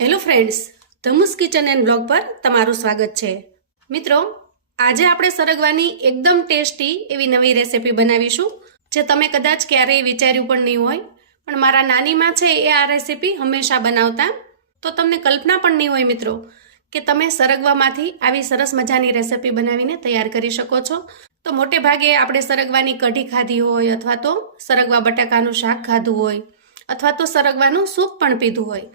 Hello friends ધમુસ kitchen and blog પર તમારું સ્વાગત છે. મિત્રો, આજે આપણે સરગવાની એકદમ ટેસ્ટી એવી નવી રેસિપી બનાવીશું, જે તમે કદાચ ક્યારેય વિચાર્યું પણ નહીં હોય, પણ મારા નાનીમાં છે એ આ રેસીપી હંમેશા બનાવતા. તો તમને કલ્પના પણ નહીં હોય મિત્રો, કે તમે સરગવામાંથી આવી સરસ મજાની રેસિપી બનાવીને તૈયાર કરી શકો છો. તો મોટે ભાગે આપણે સરગવાની કઢી ખાધી હોય, અથવા તો સરગવા બટાકાનું શાક ખાધું હોય, અથવા તો સરગવાનું સૂપ પણ પીધું હોય.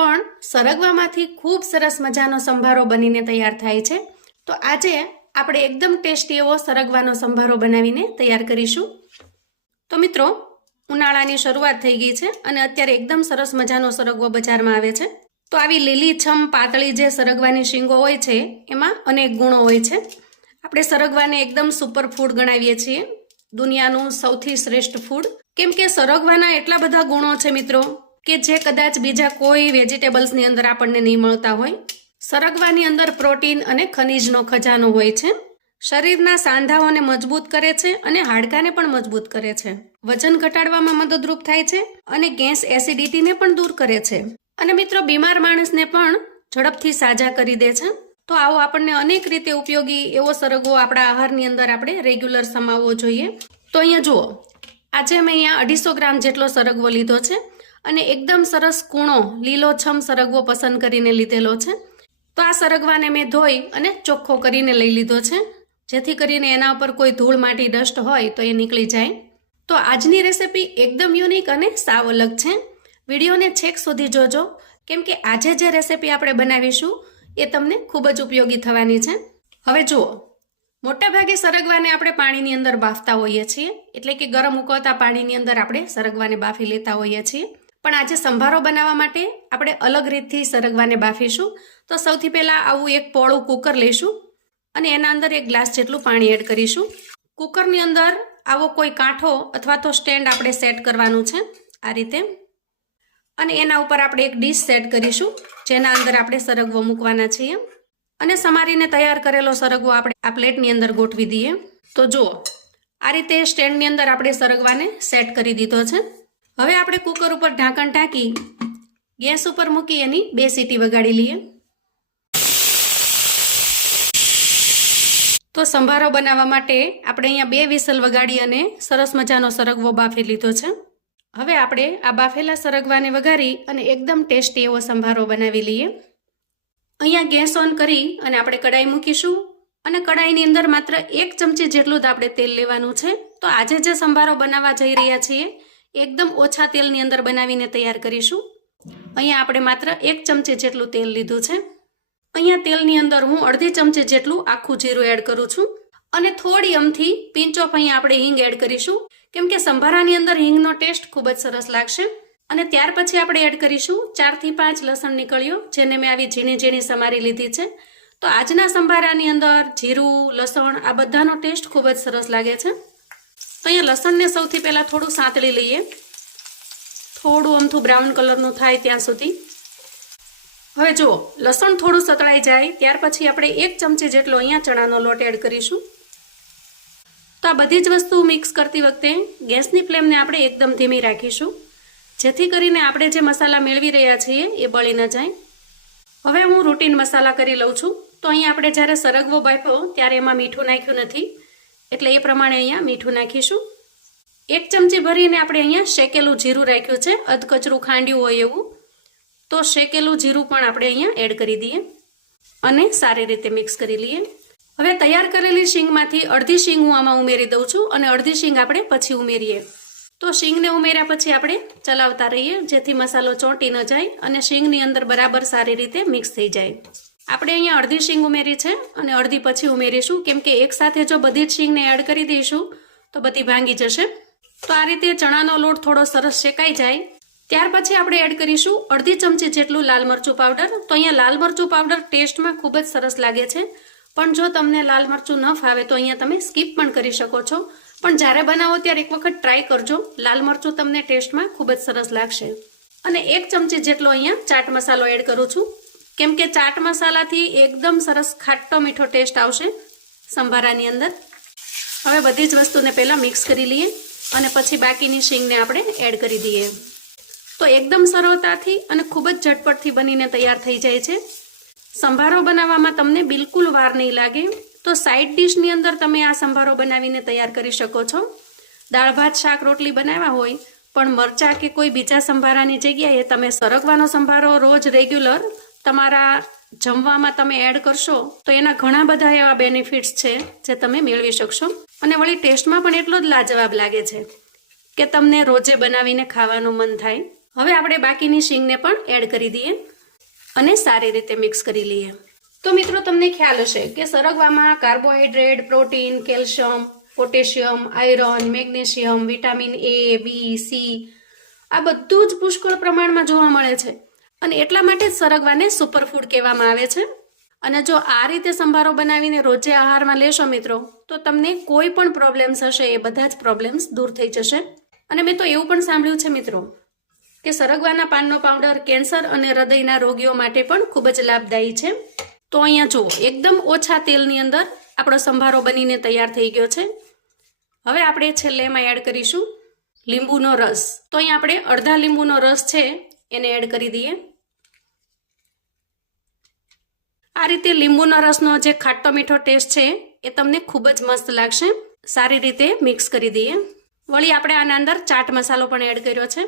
પણ સરગવામાંથી ખૂબ સરસ મજાનો સંભારો બનીને તૈયાર થાય છે. તો આજે આપણે એકદમ ટેસ્ટી એવો સરગવાનો સંભારો બનાવીને તૈયાર કરીશું. તો મિત્રો, ઉનાળાની શરૂઆત થઈ ગઈ છે અને અત્યારે એકદમ સરસ મજાનો સરગવો બજારમાં આવે છે. તો આવી લીલીછમ પાતળી જે સરગવાની શીંગો હોય છે, એમાં અનેક ગુણો હોય છે. આપણે સરગવાને એકદમ સુપર ફૂડ ગણાવીએ છીએ. દુનિયાનું સૌથી શ્રેષ્ઠ ફૂડ. કેમ કે સરગવાના એટલા બધા ગુણો છે મિત્રો. કે જે કદાચ બીજા કોઈ વેજીટેબલ્સની અંદર આપણને નહીં મળતા હોય? સરગવાની અંદર પ્રોટીન અને ખનિજનો ખજાનો હોય છે. શરીરના સાંધાઓને મજબૂત કરે છે અને હાડકાને પણ મજબૂત કરે છે. વજન ઘટાડવામાં મદદરૂપ થાય છે અને ગેસ એસિડિટીને પણ દૂર કરે છે. અને મિત્રો, બીમાર માણસને પણ ઝડપથી સાજા કરી દે છે. તો આવો આપણને અનેક રીતે ઉપયોગી એવો સરગવો આપણા આહારની અંદર આપણે રેગ્યુલર સમાવવો જોઈએ. તો અહીંયા જુઓ, આજે મેં અહીંયા અઢીસો ગ્રામ જેટલો સરગવો લીધો છે. અને એકદમ સરસ કૂણો લીલોછમ સરગવો પસંદ કરીને લીધેલો છે. તો આ સરગવાને મેં ધોઈ અને ચોખ્ખો કરીને લઈ લીધો છે. જેથી કરીને એના ઉપર કોઈ ધૂળ માટી ડસ્ટ હોય તો એ નીકળી જાય. તો આજની રેસિપી એકદમ યુનિક અને સાવ અલગ છે. વિડીયોને છેક સુધી જોજો. કેમ કે આજે જે રેસિપી આપણે બનાવીશું એ તમને ખૂબ જ ઉપયોગી થવાની છે. હવે જુઓ. મોટાભાગે સરગવાને આપણે પાણીની અંદર બાફતા હોઈએ છીએ. એટલે કે ગરમ ઉકળતા પાણીની અંદર આપણે સરગવાને બાફી લેતા હોઈએ છીએ. પણ આજે સંભારો બનાવવા માટે આપણે અલગ રીતથી સરગવાને બાફીશું. તો સૌથી પહેલાં આવું એક પોળું કુકર લઈશું અને એના અંદર એક ગ્લાસ જેટલું પાણી એડ કરીશું. કુકરની અંદર આવો કોઈ કાંઠો અથવા તો સ્ટેન્ડ આપણે સેટ કરવાનું છે આ રીતે. અને એના ઉપર આપણે એક ડીશ સેટ કરીશું, જેના અંદર આપણે સરગવો મૂકવાના છીએ. અને સમારીને તૈયાર કરેલો સરગવો આપણે આ પ્લેટની અંદર ગોઠવી દઈએ. તો જુઓ, આ રીતે સ્ટેન્ડની અંદર આપણે સરગવાને સેટ કરી દીધો છે. હવે આપણે કુકર ઉપર ઢાંકણ ઢાંકી ગેસ ઉપર મૂકી એની બે સીટી વગાડી લઈએ. તો સંભારો બનાવવા માટે આપણે અહીંયા બે વિસલ વગાડી અને સરસ મજાનો સરગવો બાફી લીધો છે. હવે આપણે આ બાફેલા સરગવાને વઘારી અને એકદમ ટેસ્ટી એવો સંભારો બનાવી લઈએ. અહીંયા ગેસ ઓન કરી અને આપણે કડાઈ મૂકીશું અને કડાઈની અંદર માત્ર એક ચમચી જેટલું જ આપણે તેલ લેવાનું છે. તો આજે જે સંભારો બનાવવા જઈ રહ્યા છીએ એકદમ ઓછા તેલની અંદર બનાવીને તૈયાર કરીશું. અહીંયા આપણે માત્ર એક ચમચી જેટલું તેલ લીધું છે. અહીંયા તેલની અંદર હું અડધી ચમચી જેટલું આખું જીરું એડ કરું છું. અને થોડી અમથી પિંચ ઓફ અહીંયા આપણે હિંગ એડ કરીશું. કેમ કે સંભારાની અંદર હિંગનો ટેસ્ટ ખૂબ જ સરસ લાગશે. અને ત્યાર પછી આપણે એડ કરીશું ચારથી પાંચ લસણ નીકળ્યો, જેને મેં આવી ઝીણી ઝીણી સમારી લીધી છે. તો આજના સંભારાની અંદર જીરું, લસણ આ બધાનો ટેસ્ટ ખૂબ જ સરસ લાગે છે. તો અહીંયા લસણને સૌથી પહેલાં થોડું સાંતળી લઈએ. થોડું અમથું બ્રાઉન કલરનું થાય ત્યાં સુધી. હવે જુઓ, લસણ થોડું સતળાઈ જાય, ત્યાર પછી આપણે એક ચમચી જેટલો અહીંયા ચણાનો લોટ એડ કરીશું. તો આ બધી જ વસ્તુ મિક્સ કરતી વખતે ગેસની ફ્લેમને આપણે એકદમ ધીમી રાખીશું. જેથી કરીને આપણે જે મસાલા મેળવી રહ્યા છીએ એ બળી ન જાય. હવે હું રૂટીન મસાલા કરી લઉં છું. તો અહીંયા આપણે જ્યારે સરગવો બાફ્યો, ત્યારે એમાં મીઠું નાખ્યું નથી. એટલે એ પ્રમાણે અહીંયા મીઠું નાખીશું. એક ચમચી ભરીને આપણે અહીંયા શેકેલું જીરું રાખ્યું છે. અધકચરું ખાંડ્યું હોય એવું. તો શેકેલું જીરું પણ આપણે અહીંયા એડ કરી દઈએ અને સારી રીતે મિક્સ કરી લઈએ. હવે તૈયાર કરેલી શીંગમાંથી અડધી શીંગ હું આમાં ઉમેરી દઉં છું અને અડધી શીંગ આપણે પછી ઉમેરીએ. તો શીંગને ઉમેર્યા પછી આપણે ચલાવતા રહીએ, જેથી મસાલો ચોંટી ન જાય અને શીંગની અંદર બરાબર સારી રીતે મિક્સ થઈ જાય. આપણે અહીંયા અડધી શીંગ ઉમેરી છે અને અડધી પછી ઉમેરીશું. કેમ કે એકસાથે જો બધી જ શીંગને એડ કરી દઈશું, તો બધી ભાંગી જશે. તો આ રીતે ચણાનો લોટ થોડો સરસ શેકાઈ જાય. ત્યાર પછી આપણે એડ કરીશું અડધી ચમચી જેટલું લાલ મરચું પાવડર તો અહીંયા લાલ મરચું પાવડર ટેસ્ટમાં ખૂબ જ સરસ લાગે છે. પણ જો તમને લાલ મરચું ન ફાવે, તો અહીંયા તમે સ્કીપ પણ કરી શકો છો. પણ જ્યારે બનાવો ત્યારે એક વખત ટ્રાય કરજો. લાલ મરચું તમને ટેસ્ટમાં ખૂબ જ સરસ લાગશે. અને એક ચમચી જેટલો અહીંયા ચાટ મસાલો એડ કરું છું. કેમ કે ચાટ મસાલાથી એકદમ સરસ ખાટો મીઠો ટેસ્ટ આવશે સંભારાની અંદર. હવે બધી જ વસ્તુને પહેલાં મિક્સ કરી લઈએ અને પછી બાકીની શીંગને આપણે એડ કરી દઈએ. તો એકદમ સરળતાથી અને ખૂબ જ ઝટપટથી બનીને તૈયાર થઈ જાય છે. સંભારો બનાવવામાં તમને બિલકુલ વાર નહીં લાગે. તો સાઈડ ડિશની અંદર તમે આ સંભારો બનાવીને તૈયાર કરી શકો છો. દાળ, ભાત, શાક, રોટલી બનાવ્યા હોય, પણ મરચાં કે કોઈ બીજા સંભારાની જગ્યાએ તમે સરગવાનો સંભારો રોજ રેગ્યુલર તમારા જમવામાં તમે એડ કરશો, તો એના ઘણા બધા એવા બેનિફિટ્સ છે જે તમે મેળવી શકશો. અને વળી ટેસ્ટમાં પણ એટલો જ લાજવાબ લાગે છે કે તમને રોજે બનાવીને ખાવાનું મન થાય. હવે આપણે બાકીની શીંગને પણ એડ કરી દઈએ અને સારી રીતે મિક્સ કરી લઈએ. તો મિત્રો, તમને ખ્યાલ હશે કે સરગવામાં carbohydrate, protein, calcium, potassium, iron, magnesium, vitamin A B C આ બધું જ પુષ્કળ પ્રમાણમાં જોવા મળે છે. અને એટલા માટે સરગવાને સુપરફૂડ કહેવામાં આવે છે. અને જો આ રીતે સંભારો બનાવીને રોજે આહારમાં લેશો મિત્રો, તો તમને કોઈ પણ પ્રોબ્લેમ્સ હશે, એ બધા જ પ્રોબ્લેમ્સ દૂર થઈ જશે. અને મેં તો એવું પણ સાંભળ્યું છે મિત્રો, કે સરગવાના પાનનો પાવડર કેન્સર અને હૃદયના રોગીઓ માટે પણ ખૂબ જ લાભદાયી છે. તો અહીંયા જુઓ, એકદમ ઓછા તેલની અંદર આપણો સંભારો બનીને તૈયાર થઈ ગયો છે. હવે આપણે છેલ્લે એમાં એડ કરીશું લીંબુનો રસ. તો અહીંયા આપણે અડધા લીંબુનો રસ છે, એને એડ કરી દઈએ. આ રીતે લીંબુના રસનો જે ખાટો મીઠો ટેસ્ટ છે, એ તમને ખૂબ જ મસ્ત લાગશે. સારી રીતે મિક્સ કરી દઈએ. વળી આપણે આના અંદર ચાટ મસાલો પણ એડ કર્યો છે.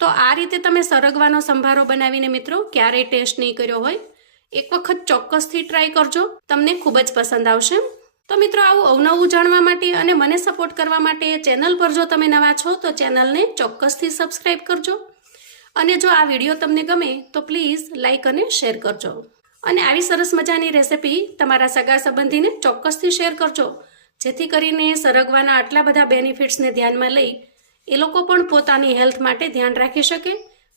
તો આ રીતે તમે સરગવાનો સંભારો બનાવીને મિત્રો, ક્યારેય ટેસ્ટ નહીં કર્યો હોય. એક વખત ચોક્કસથી ટ્રાય કરજો. તમને ખૂબ જ પસંદ આવશે. તો મિત્રો, આવું અવનવું જાણવા માટે અને મને સપોર્ટ કરવા માટે ચેનલ પર જો તમે નવા છો, તો ચેનલને ચોક્કસથી સબસ્ક્રાઈબ કરજો. અને જો આ વીડિયો તમને ગમે, તો પ્લીઝ લાઈક અને શેર કરજો. અને આવી સરસ મજાની રેસિપી તમારા સગા સંબંધીને ચોક્કસથી શેર કરજો. જેથી કરીને સરગવાના આટલા બધા બેનિફિટ્સને ધ્યાનમાં લઈ એ લોકો પણ પોતાની હેલ્થ માટે ધ્યાન રાખી શકે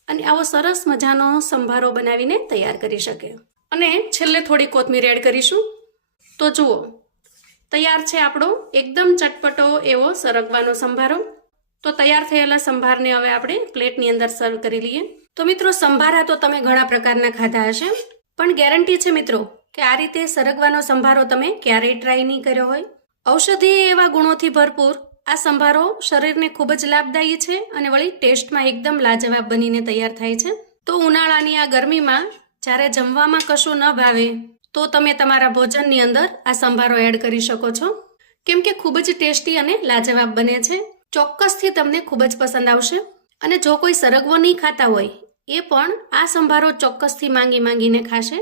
અને આવો સરસ મજાનો સંભારો બનાવીને તૈયાર કરી શકે. અને છેલ્લે થોડી કોથમીર એડ કરીશું. તો જુઓ, તૈયાર છે આપણો એકદમ ચટપટો એવો સરગવાનો સંભારો. તો તૈયાર થયેલા સંભારને હવે આપણે પ્લેટની અંદર સર્વ કરી લઈએ. તો મિત્રો, સંભારા તો તમે ઘણા પ્રકારના ખાધા હશે. પણ ગેરંટી છે મિત્રો કે આ રીતે સરગવાનો સંભારો તમે ક્યારેય ટ્રાય નહીં કર્યો હોય. ઔષધીય એવા ગુણોથી ભરપૂર. આ સંભારો શરીરને ખૂબ જ લાભદાયી છે અને વળી ટેસ્ટમાં એકદમ લાજવાબ બનીને તૈયાર થાય છે. તો ઉનાળાની આ ગરમીમાં જ્યારે જમવામાં કશું ન ભાવે, તો તમે તમારા ભોજનની અંદર આ સંભારો એડ કરી શકો છો. કેમ કે ખૂબ જ ટેસ્ટી અને લાજવાબ બને છે. ચોક્કસથી તમને ખૂબ જ પસંદ આવશે. અને જો કોઈ સરગવો નહીં ખાતા હોય એ પણ આ સંભારો ચોક્કસથી માંગી માંગીને ખાશે.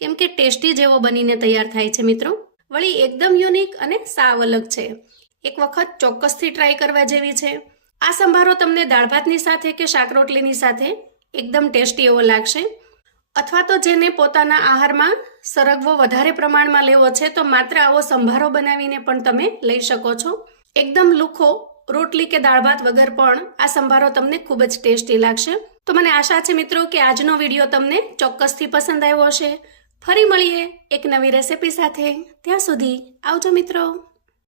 કેમ કે ટેસ્ટી જેવો બનીને તૈયાર થાય છે મિત્રો. વળી એકદમ યુનિક અને સાવ અલગ છે. એક વખત ચોક્કસથી ટ્રાય કરવા જેવી છે. આ સંભારો તમને દાળ ભાતની સાથે કે શાક રોટલીની સાથે એકદમ ટેસ્ટી એવો લાગશે. અથવા તો જેને પોતાના આહારમાં સરગવો વધારે પ્રમાણમાં લેવો છે, તો માત્ર આવો સંભારો બનાવીને પણ તમે લઈ શકો છો. એકદમ લુખો રોટલી કે દાળ ભાત વગર પણ આ સંભારો તમને ખૂબ જ ટેસ્ટી લાગશે. તો મને આશા છે મિત્રો કે આજનો વીડિયો તમને ચોક્કસથી પસંદ આવ્યો હશે. ફરી મળીએ એક નવી રેસિપી સાથે. ત્યાં સુધી આવજો મિત્રો.